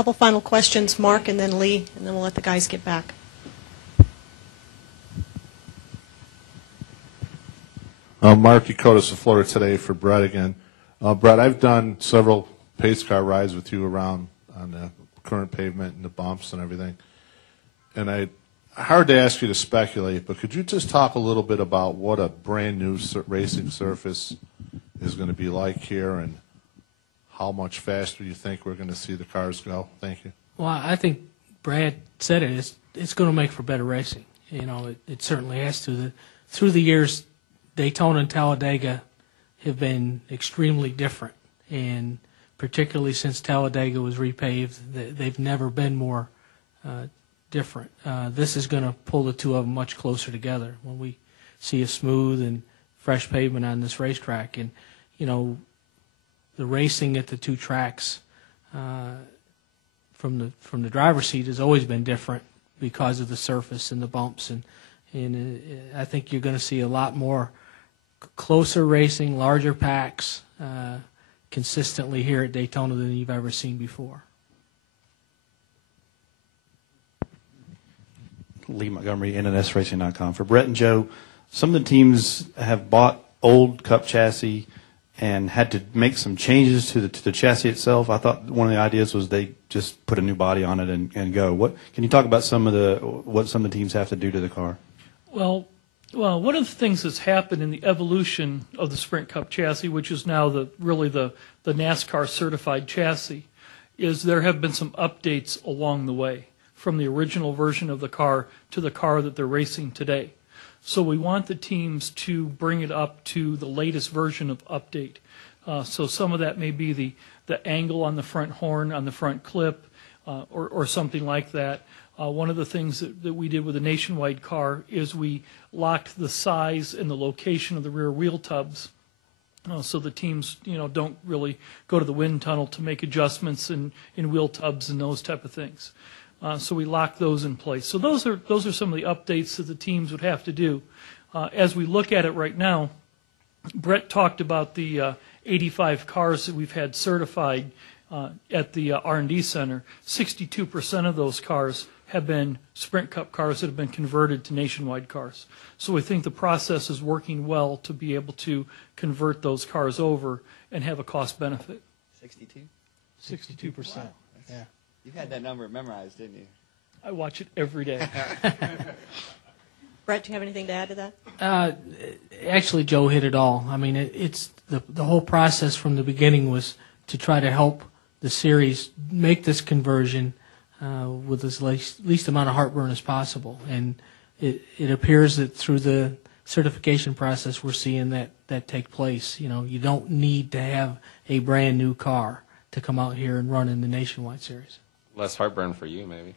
couple final questions, Mark and then Lee, and then we'll let the guys get back. Mark Yakotis of Florida Today for Brett again. Brett, I've done several pace car rides with you around on the current pavement and the bumps and everything. And hard to ask you to speculate, but could you just talk a little bit about what a brand new racing surface is going to be like here and how much faster you think we're going to see the cars go? Thank you. Well, I think Brad said it. It's going to make for better racing. You know, it certainly has to. Through the years, Daytona and Talladega have been extremely different, and particularly since Talladega was repaved, they've never been more different. This is going to pull the two of them much closer together when we see a smooth and fresh pavement on this racetrack. And, you know, the racing at the two tracks from the driver's seat has always been different because of the surface and the bumps. And I think you're going to see a lot more closer racing, larger packs consistently here at Daytona than you've ever seen before. Lee Montgomery, NNSRacing.com. For Brett and Joe, some of the teams have bought old Cup chassis and had to make some changes to the chassis itself. I thought one of the ideas was they just put a new body on it and go. What can you talk about what some of the teams have to do to the car? Well, one of the things that's happened in the evolution of the Sprint Cup chassis, which is now really the NASCAR certified chassis, is there have been some updates along the way from the original version of the car to the car that they're racing today. So we want the teams to bring it up to the latest version of update. So some of that may be the angle on the front horn, on the front clip, or something like that. One of the things that we did with the Nationwide car is we locked the size and the location of the rear wheel tubs, so the teams, don't really go to the wind tunnel to make adjustments in wheel tubs and those type of things. So we locked those in place. So those are some of the updates that the teams would have to do. As we look at it right now, Brett talked about the 85 cars that we've had certified at the R&D Center. 62% of those cars have been Sprint Cup cars that have been converted to Nationwide cars. So we think the process is working well to be able to convert those cars over and have a cost benefit. 62? 62%. Wow. Yeah. You had that number memorized, didn't you? I watch it every day. Brett, do you have anything to add to that? Actually, Joe hit it all. I mean, it's the whole process from the beginning was to try to help the series make this conversion with as least amount of heartburn as possible. And it appears that through the certification process we're seeing that take place. You don't need to have a brand new car to come out here and run in the Nationwide Series. Less heartburn for you, maybe.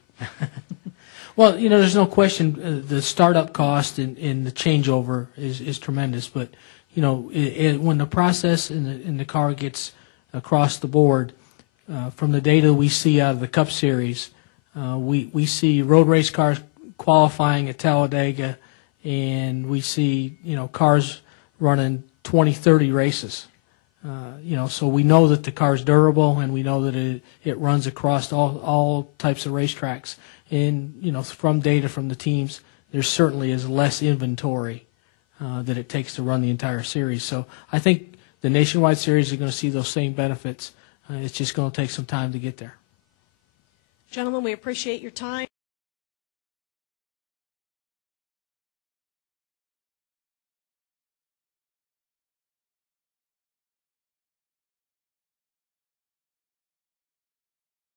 Well, there's no question the startup cost and the changeover is tremendous. But, when the process in the car gets across the board, from the data we see out of the Cup Series, we see road race cars qualifying at Talladega, and we see, cars running 20, 30 races. So we know that the car's durable, and we know that it runs across all types of racetracks. And, from data from the teams, there certainly is less inventory that it takes to run the entire series. So I think the Nationwide Series are going to see those same benefits. It's just going to take some time to get there. Gentlemen, we appreciate your time.